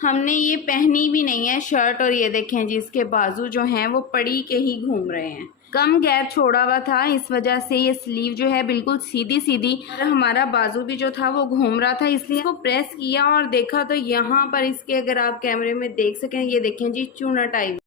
हमने ये पहनी भी नहीं है शर्ट, और ये देखें जी इसके बाजू जो हैं वो पड़ी के ही घूम रहे हैं। कम गैप छोड़ा हुआ था, इस वजह से ये स्लीव जो है बिल्कुल सीधी सीधी, और हमारा बाजू भी जो था वो घूम रहा था, इसलिए इसको प्रेस किया और देखा तो यहाँ पर इसके, अगर आप कैमरे में देख सकें, ये देखें जी चूना टाइप।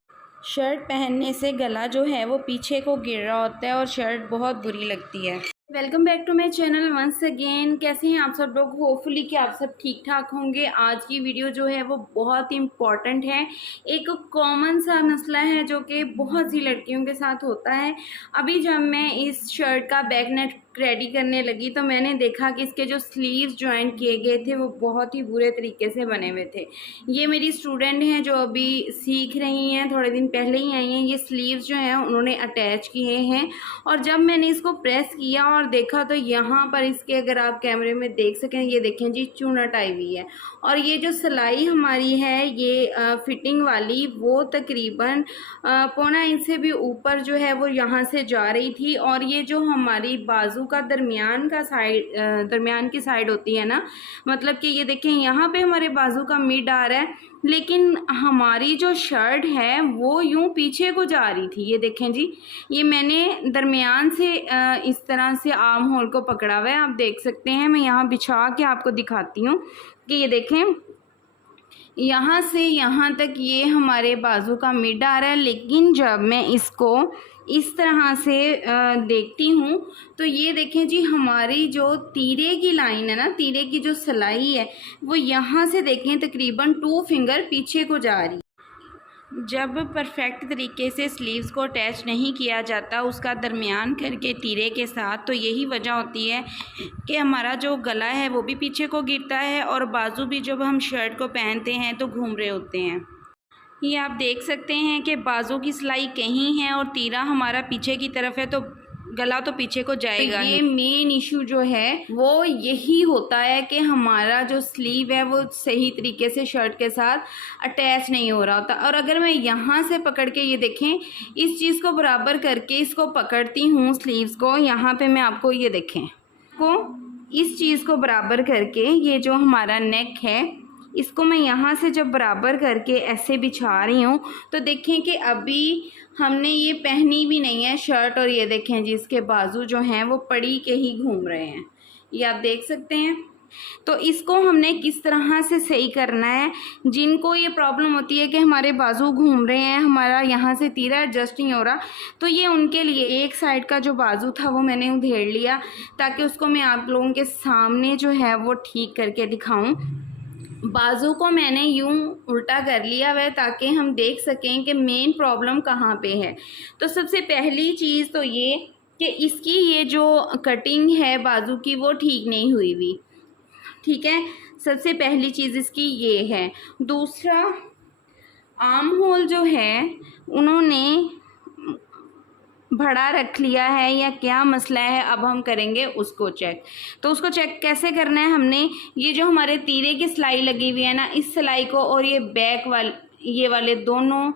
शर्ट पहनने से गला जो है वो पीछे को गिर रहा होता है और शर्ट बहुत बुरी लगती है। Welcome back to my channel once again. कैसे हैं आप सब लोग? होपफुली कि आप सब ठीक ठाक होंगे। आज की वीडियो जो है वो बहुत इम्पॉर्टेंट है। एक कॉमन सा मसला है जो कि बहुत सी लड़कियों के साथ होता है। अभी जब मैं इस शर्ट का बैक नेट रेडी करने लगी तो मैंने देखा कि इसके जो स्लीव्स ज्वाइन किए गए थे वो बहुत ही बुरे तरीके से बने हुए थे। ये मेरी स्टूडेंट हैं जो अभी सीख रही हैं, थोड़े दिन पहले ही आई हैं। ये स्लीव्स जो हैं उन्होंने अटैच किए हैं, और जब मैंने इसको प्रेस किया और देखा तो यहाँ पर इसके, अगर आप कैमरे में देख सकें, ये देखें जी चूनट आई हुई है। और ये जो सिलाई हमारी है ये फिटिंग वाली, वो तकरीबन 1.25 इंच से भी ऊपर जो है वो यहाँ से जा रही थी। और ये जो हमारी बाजू का दरमियान की साइड होती है ना, मतलब कि ये देखें यहाँ पे हमारे बाजू का मिड आ रहा है, लेकिन हमारी जो शर्ट है वो यूं पीछे को जा रही थी। ये देखें जी, ये मैंने दरमियान से इस तरह से आर्म होल को पकड़ा हुआ है, आप देख सकते हैं। मैं यहाँ बिछा के आपको दिखाती हूँ कि ये देखें यहाँ से यहाँ तक ये हमारे बाजू का मिड आ रहा है, लेकिन जब मैं इसको इस तरह से देखती हूँ तो ये देखें जी हमारी जो तीरे की लाइन है ना, तीरे की जो सिलाई है वो यहाँ से देखें तकरीबन 2 फिंगर पीछे को जा रही। जब परफेक्ट तरीके से स्लीव्स को अटैच नहीं किया जाता उसका दरमियान करके तीरे के साथ, तो यही वजह होती है कि हमारा जो गला है वो भी पीछे को गिरता है और बाजू भी जब हम शर्ट को पहनते हैं तो घूम रहे होते हैं। ये आप देख सकते हैं कि बाजू की सिलाई कहीं है और तीरा हमारा पीछे की तरफ है, तो गला तो पीछे को जाएगा। ये मेन इशू जो है वो यही होता है कि हमारा जो स्लीव है वो सही तरीके से शर्ट के साथ अटैच नहीं हो रहा होता। और अगर मैं यहाँ से पकड़ के, ये देखें, इस चीज़ को बराबर करके इसको पकड़ती हूँ स्लीव्स को, यहाँ पे मैं आपको ये देखें को इस चीज़ को बराबर करके, ये जो हमारा नेक है इसको मैं यहाँ से जब बराबर करके ऐसे बिछा रही हूँ तो देखें कि अभी हमने ये पहनी भी नहीं है शर्ट, और ये देखें जी इसके बाजू जो हैं वो पड़ी के ही घूम रहे हैं, ये आप देख सकते हैं। तो इसको हमने किस तरह से सही करना है? जिनको ये प्रॉब्लम होती है कि हमारे बाजू घूम रहे हैं, हमारा यहाँ से तीरा एडजस्ट नहीं हो रहा, तो ये उनके लिए एक साइड का जो बाजू था वो मैंने उधेड़ लिया ताकि उसको मैं आप लोगों के सामने जो है वो ठीक करके दिखाऊँ। बाजू को मैंने यूं उल्टा कर लिया हुआ है ताकि हम देख सकें कि मेन प्रॉब्लम कहाँ पे है। तो सबसे पहली चीज़ तो ये कि इसकी ये जो कटिंग है बाजू की वो ठीक नहीं हुई हुई, ठीक है। सबसे पहली चीज़ इसकी ये है। दूसरा, आर्म होल जो है उन्होंने भड़ा रख लिया है या क्या मसला है, अब हम करेंगे उसको चेक। तो उसको चेक कैसे करना है? हमने ये जो हमारे तीरे की सिलाई लगी हुई है ना, इस सिलाई को और ये बैक ये वाले दोनों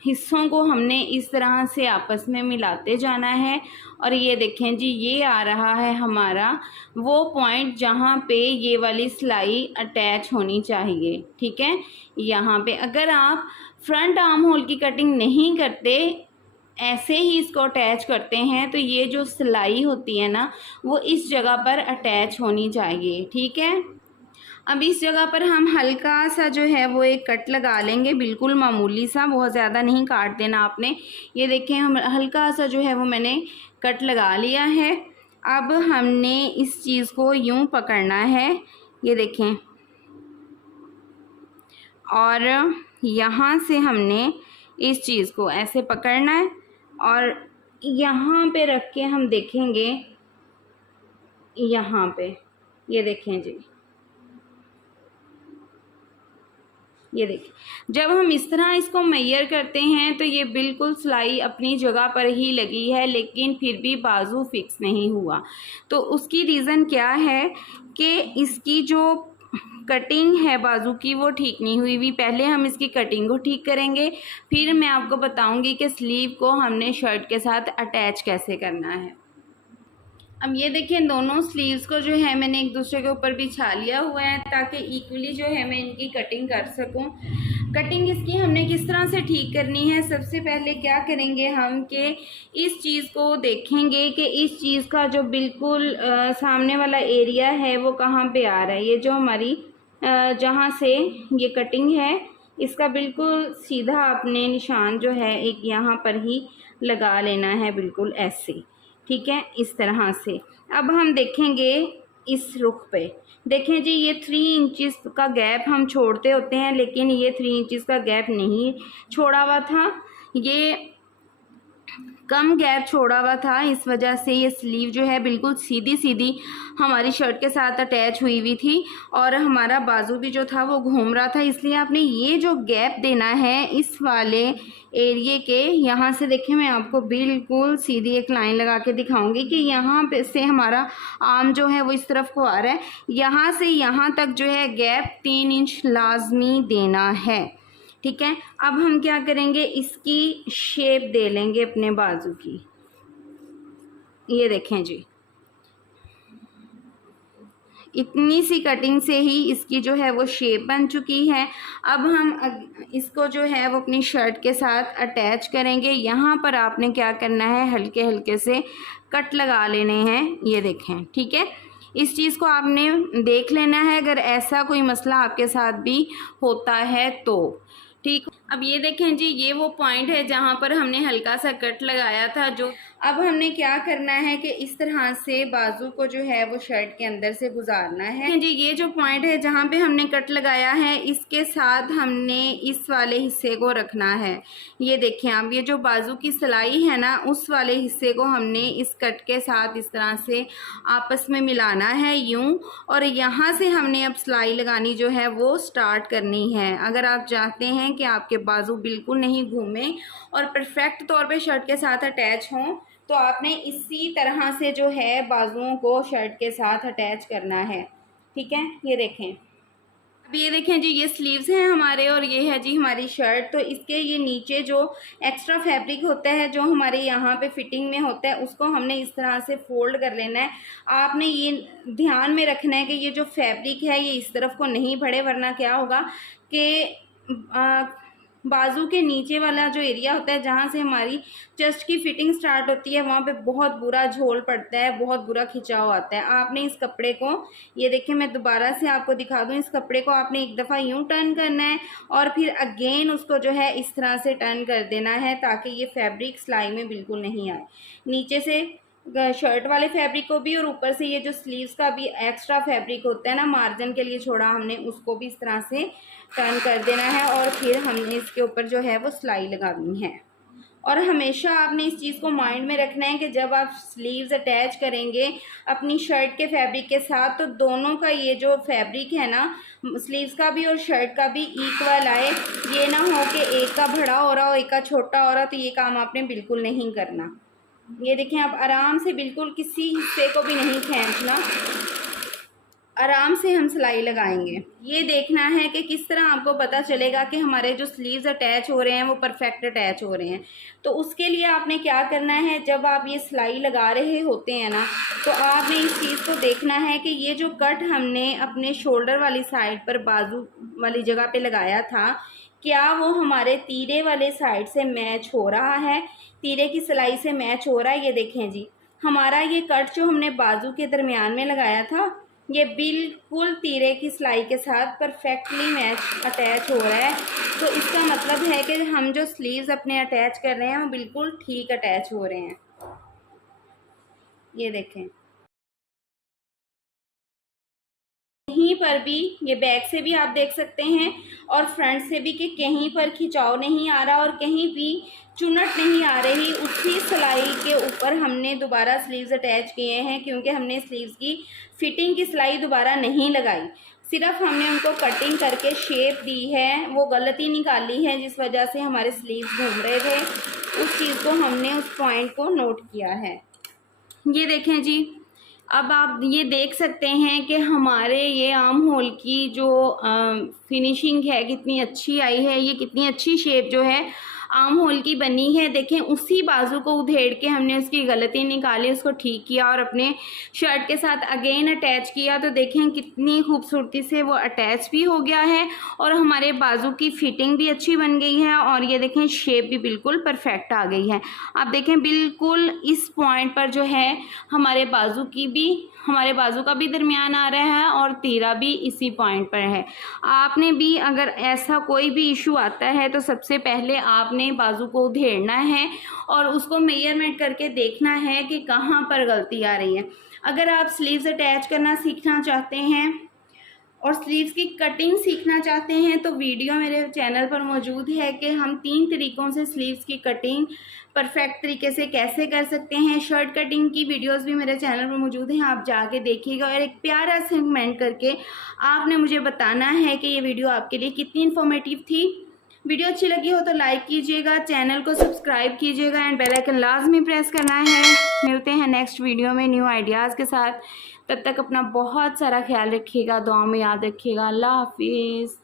हिस्सों को हमने इस तरह से आपस में मिलाते जाना है। और ये देखें जी, ये आ रहा है हमारा वो पॉइंट जहाँ पे ये वाली सिलाई अटैच होनी चाहिए, ठीक है। यहाँ पे अगर आप फ्रंट आर्म होल की कटिंग नहीं करते, ऐसे ही इसको अटैच करते हैं, तो ये जो सिलाई होती है ना वो इस जगह पर अटैच होनी चाहिए, ठीक है। अब इस जगह पर हम हल्का सा जो है वो एक कट लगा लेंगे, बिल्कुल मामूली सा, बहुत ज़्यादा नहीं काट देना आपने। ये देखें, हम हल्का सा जो है वो मैंने कट लगा लिया है। अब हमने इस चीज़ को यूं पकड़ना है, ये देखें, और यहाँ से हमने इस चीज़ को ऐसे पकड़ना है और यहाँ पे रख के हम देखेंगे, यहाँ पे ये देखें जी, ये देखिए, जब हम इस तरह इसको मेजर करते हैं तो ये बिल्कुल सिलाई अपनी जगह पर ही लगी है, लेकिन फिर भी बाजू फिक्स नहीं हुआ। तो उसकी रीज़न क्या है कि इसकी जो कटिंग है बाजू की वो ठीक नहीं हुई हुई। पहले हम इसकी कटिंग को ठीक करेंगे, फिर मैं आपको बताऊंगी कि स्लीव को हमने शर्ट के साथ अटैच कैसे करना है। अब ये देखिए दोनों स्लीव्स को जो है मैंने एक दूसरे के ऊपर बिछा लिया हुआ है ताकि इक्वली जो है मैं इनकी कटिंग कर सकूं। कटिंग इसकी हमने किस तरह से ठीक करनी है, सबसे पहले क्या करेंगे हम कि इस चीज़ को देखेंगे कि इस चीज़ का जो बिल्कुल सामने वाला एरिया है वो कहाँ पे आ रहा है। ये जो हमारी जहाँ से ये कटिंग है इसका बिल्कुल सीधा आपने निशान जो है एक यहाँ पर ही लगा लेना है, बिल्कुल ऐसे, ठीक है, इस तरह से। अब हम देखेंगे इस रुख पे, देखें जी ये 3 इंचज़ का गैप हम छोड़ते होते हैं, लेकिन ये 3 इंचज़ का गैप नहीं छोड़ा हुआ था, ये कम गैप छोड़ा हुआ था। इस वजह से ये स्लीव जो है बिल्कुल सीधी सीधी हमारी शर्ट के साथ अटैच हुई हुई थी और हमारा बाजू भी जो था वो घूम रहा था। इसलिए आपने ये जो गैप देना है इस वाले एरिए के, यहाँ से देखें मैं आपको बिल्कुल सीधी एक लाइन लगा के दिखाऊंगी कि यहाँ पे से हमारा आर्म जो है वो इस तरफ को आ रहा है, यहाँ से यहाँ तक जो है गैप 3 इंच लाजमी देना है, ठीक है। अब हम क्या करेंगे, इसकी शेप दे लेंगे अपने बाजू की। ये देखें जी, इतनी सी कटिंग से ही इसकी जो है वो शेप बन चुकी है। अब हम इसको जो है वो अपनी शर्ट के साथ अटैच करेंगे। यहाँ पर आपने क्या करना है, हल्के हल्के से कट लगा लेने हैं, ये देखें, ठीक है। इस चीज़ को आपने देख लेना है अगर ऐसा कोई मसला आपके साथ भी होता है तो, ठीक। अब ये देखें जी, ये वो पॉइंट है जहाँ पर हमने हल्का सा कट लगाया था। जो अब हमने क्या करना है कि इस तरह से बाजू को जो है वो शर्ट के अंदर से गुजारना है जी। ये जो पॉइंट है जहाँ पे हमने कट लगाया है इसके साथ हमने इस वाले हिस्से को रखना है। ये देखें आप, ये जो बाजू की सिलाई है ना उस वाले हिस्से को हमने इस कट के साथ इस तरह से आपस में मिलाना है यूं, और यहाँ से हमने अब सिलाई लगानी जो है वो स्टार्ट करनी है। अगर आप चाहते हैं कि आपके बाजू बिल्कुल नहीं घूमे और परफेक्ट तौर पे शर्ट के साथ अटैच हों तो आपने इसी तरह से जो है बाजुओं को शर्ट के साथ अटैच करना है, ठीक है। ये देखें, अब ये देखें जी, ये स्लीव्स हैं हमारे और ये है जी हमारी शर्ट। तो इसके ये नीचे जो एक्स्ट्रा फैब्रिक होता है जो हमारे यहाँ पे फिटिंग में होता है उसको हमने इस तरह से फोल्ड कर लेना है। आपने ये ध्यान में रखना है कि ये जो फैब्रिक है ये इस तरफ को नहीं बढ़े, वरना क्या होगा कि बाजू के नीचे वाला जो एरिया होता है जहाँ से हमारी चेस्ट की फिटिंग स्टार्ट होती है वहाँ पे बहुत बुरा झोल पड़ता है, बहुत बुरा खिंचाव आता है। आपने इस कपड़े को, ये देखिए मैं दोबारा से आपको दिखा दूँ, इस कपड़े को आपने एक दफ़ा यूँ टर्न करना है और फिर अगेन उसको जो है इस तरह से टर्न कर देना है ताकि ये फैब्रिक सिलाई में बिल्कुल नहीं आए। नीचे से शर्ट वाले फैब्रिक को भी और ऊपर से ये जो स्लीव्स का भी एक्स्ट्रा फैब्रिक होता है ना मार्जिन के लिए छोड़ा हमने, उसको भी इस तरह से टर्न कर देना है और फिर हमने इसके ऊपर जो है वो सिलाई लगानी है। और हमेशा आपने इस चीज़ को माइंड में रखना है कि जब आप स्लीव्स अटैच करेंगे अपनी शर्ट के फैब्रिक के साथ तो दोनों का ये जो फैब्रिक है ना स्लीव्स का भी और शर्ट का भी इक्वल आए। ये ना हो कि एक का बड़ा हो रहा हो एक का छोटा हो रहा, तो ये काम आपने बिल्कुल नहीं करना। ये देखें, आप आराम से बिल्कुल किसी हिस्से को भी नहीं खींचना, आराम से हम सिलाई लगाएंगे। ये देखना है कि किस तरह आपको पता चलेगा कि हमारे जो स्लीव्स अटैच हो रहे हैं वो परफेक्ट अटैच हो रहे हैं। तो उसके लिए आपने क्या करना है, जब आप ये सिलाई लगा रहे होते हैं ना तो आपने इस चीज़ को देखना है कि ये जो कट हमने अपने शोल्डर वाली साइड पर बाजू वाली जगह पे लगाया था क्या वो हमारे तीरे वाले साइड से मैच हो रहा है, तीरे की सिलाई से मैच हो रहा है। ये देखें जी, हमारा ये कट जो हमने बाजू के दरमियान में लगाया था ये बिल्कुल तीरे की सिलाई के साथ परफेक्टली मैच अटैच हो रहा है। तो इसका मतलब है कि हम जो स्लीव्स अपने अटैच कर रहे हैं वो बिल्कुल ठीक अटैच हो रहे हैं। ये देखें, कहीं पर भी, ये बैक से भी आप देख सकते हैं और फ्रंट से भी, कि कहीं पर खिंचाव नहीं आ रहा और कहीं भी चुनट नहीं आ रही। उसी सिलाई के ऊपर हमने दोबारा स्लीव्स अटैच किए हैं क्योंकि हमने स्लीव्स की फिटिंग की सिलाई दोबारा नहीं लगाई, सिर्फ हमने उनको कटिंग करके शेप दी है, वो गलती निकाली है जिस वजह से हमारे स्लीव्स घूम रहे थे। उस चीज़ को हमने, उस पॉइंट को नोट किया है। ये देखें जी, अब आप ये देख सकते हैं कि हमारे ये आर्म होल की जो फिनिशिंग है कितनी अच्छी आई है, ये कितनी अच्छी शेप जो है आर्म होल की बनी है। देखें उसी बाजू को उधेड़ के हमने उसकी गलती निकाली, उसको ठीक किया और अपने शर्ट के साथ अगेन अटैच किया। तो देखें कितनी खूबसूरती से वो अटैच भी हो गया है और हमारे बाजू की फिटिंग भी अच्छी बन गई है और ये देखें शेप भी बिल्कुल परफेक्ट आ गई है। आप देखें बिल्कुल इस पॉइंट पर जो है हमारे बाजू का भी दरमियान आ रहा है और तीरा भी इसी पॉइंट पर है। आपने भी अगर ऐसा कोई भी इशू आता है तो सबसे पहले आपने बाजू को उधेड़ना है और उसको मेजरमेंट करके देखना है कि कहाँ पर गलती आ रही है। अगर आप स्लीव्स अटैच करना सीखना चाहते हैं और स्लीव्स की कटिंग सीखना चाहते हैं तो वीडियो मेरे चैनल पर मौजूद है कि हम 3 तरीक़ों से स्लीव्स की कटिंग परफेक्ट तरीके से कैसे कर सकते हैं। शर्ट कटिंग की वीडियोस भी मेरे चैनल पर मौजूद हैं, आप जाके देखिएगा और एक प्यारा से कमेंट करके आपने मुझे बताना है कि ये वीडियो आपके लिए कितनी इन्फॉर्मेटिव थी। वीडियो अच्छी लगी हो तो लाइक कीजिएगा, चैनल को सब्सक्राइब कीजिएगा एंड बेल आइकन लाजमी प्रेस करना है। मिलते हैं नेक्स्ट वीडियो में न्यू आइडियाज़ के साथ। तब तक अपना बहुत सारा ख्याल रखिएगा, दुआ में याद रखिएगा। अल्लाह हाफिज़।